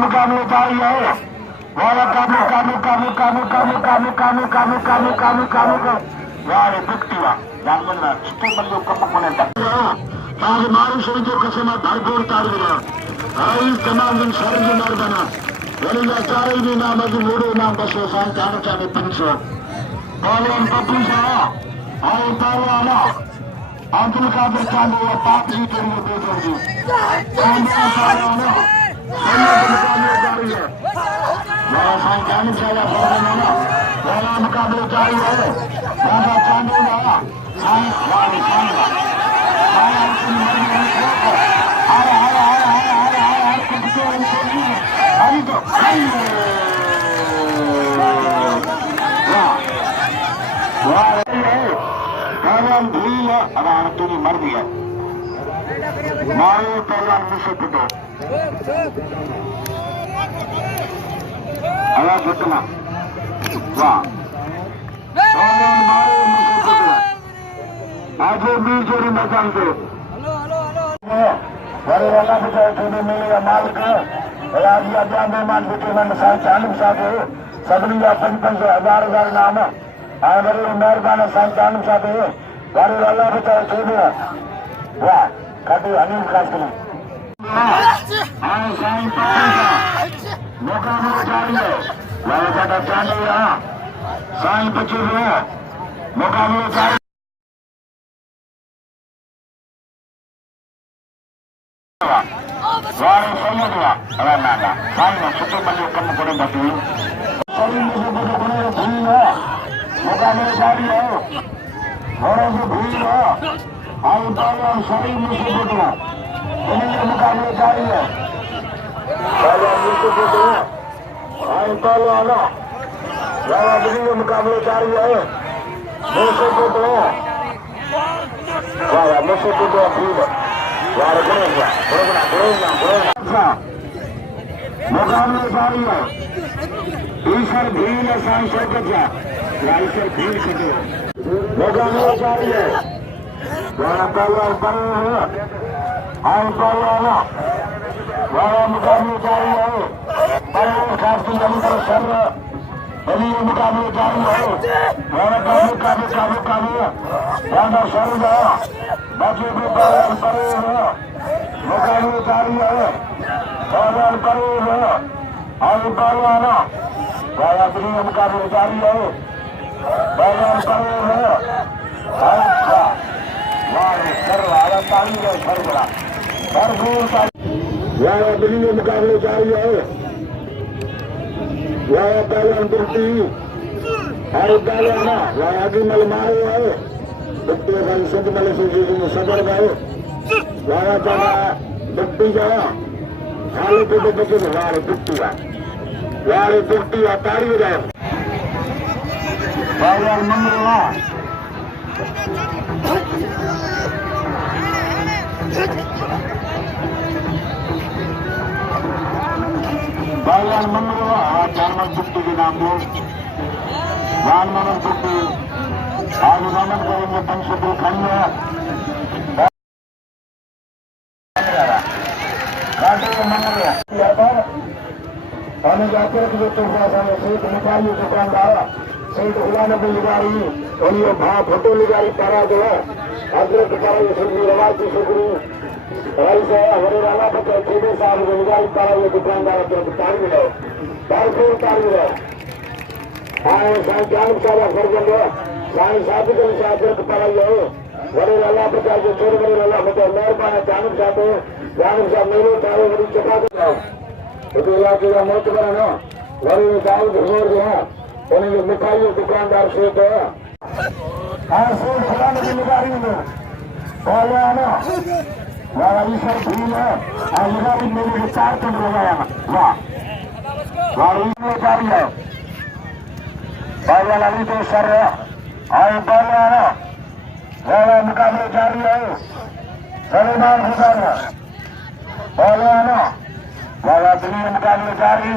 मुकाबले जारी है वाला काबू काबू काबू काबू काबू काबू काबू काबू काबू काबू काबू का वाले बुक्तिवा जानना चित्ते बल्ले कपकोने दक्का आज मारू शरीर कसमा भरपूर तारीला आई तमाम दिन शरीर मर्दना वलिया चारे भी नाम अज मूडो नाम बसो सान चाने चाने पंचो कॉलेज पपुसा आई तारवाला अब्दुल कादिर चांदो पाप ही करिए बेजोजी चांदो तारवाला वाला मुकाबले जारी है राजा चांदोला भूल अब तुझे मर दिया मारो पहला मुझसे पिटो आवाज उठना वाह मारो मुझसे पिटो आज बीच जोड़ी मैदान दो बड़े वाला बेचारे तुम्हें मिलेगा मालिक आज या जाने मान बेटे में साल चालीस साल सबनी या 5,000 नाम आए बड़े मेहरबान साल चालीस साल बड़े वाला बेचारे तुम्हें वाह काटे अनिल खास करें मौका मिल जाएंगे वाला काटा चांदी रहा साई 25 मौका मिल जाए वाले सही हुआ अरे ना ना साई में छुट्टी बल्ले कम करे बतू सही में जो बड़े बड़े भूल है मौका मिल जारी है बड़े जो भूल है आई बार सही में से बदला इन्हें मुकाबले जारी है वाला मुझसे बदला आई बार वाला वाला इन्हें मुकाबले जारी है मुझसे बदला वाला मुझसे बदला भूल वाले मुकाबले जारी है ईश्वर भील है साई शौकत ईश्वर भील कटो मुकाबले जारी है वाला पहलवान बने हुए आई पहलवाना वाला मुकाबले जारी है पहलवान खास की जमीन सर अभी ये मुकाबले जारी है वाला काबू काबू काबू काबू वाला सर गया बाकी भी पहलवान बने हुए मुकाबले जारी है पहलवान बने हुए आई पहलवाना वाला भी मुकाबले जारी है पहलवान बने हुए अच्छा वाला बिल्ली मुकाबले जारी है वाला पहलवान दुर्ती हर पहलवाना वाला आगे मल मारे है दुर्ती भाई सब मल से सबर गए वाला जाना दुर्ती गया हाले पे तो बचे वाले दुर्ती तारी गए पहलवान मंगला बालन मंगलवा जानवर दुप्ती के नाम दो वान मनन दुप्ती आज नमन करेंगे 500 खाएंगे काटे मंगलवा हमें जाते हैं कि तो सेठ निकालिए दुकानदार सेठ गुलाम नबी लिगारी उन्हीं भा फोटो लिगारी पारा जो है हजरत पारा ये सुनी रवाज की शुक्री राई से हमारे राला पता चीजें साहब लिगारी पारा ये दुकानदार अपने उतार मिले बार को उतार मिले आए साईं जानब साहब फर्जंद साईं साहब के हजरत पारा ये बड़े राला पता जो छोड़ बड़े राला पता मेहरबान जानब साहब मेरे तारे बड़ी चपा दो तो इलाके का मौत बना बड़े दाऊद हुजूर जो है उन्हें मिठाई दुकानदार से तो हाँ सेठ गुलाम नबी लिगारी में बोले आना वाला ईश्वर भील है और लिगारी मेरे के 4 टन लगाया वाह वाला ईश्वर जारी है वाला अली तो सर है और बोले आना वाला मुकाबले जारी है सलेमान गुजार है बोले आना वाला दुनिया मुकाबले जारी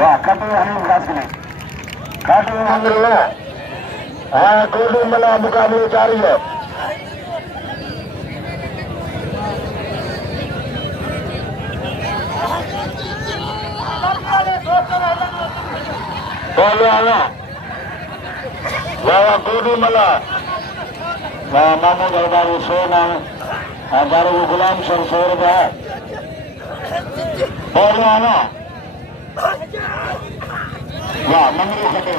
वाह कटे हम रास्ते काटे अंदर हाँ कोडी मला मुकाबले जारी है बोले आना वाह कोडी मला मामू दरबार 100 नाम हजारों गुलाम सर 100 रुपया बोले आना वाह मंगली खटे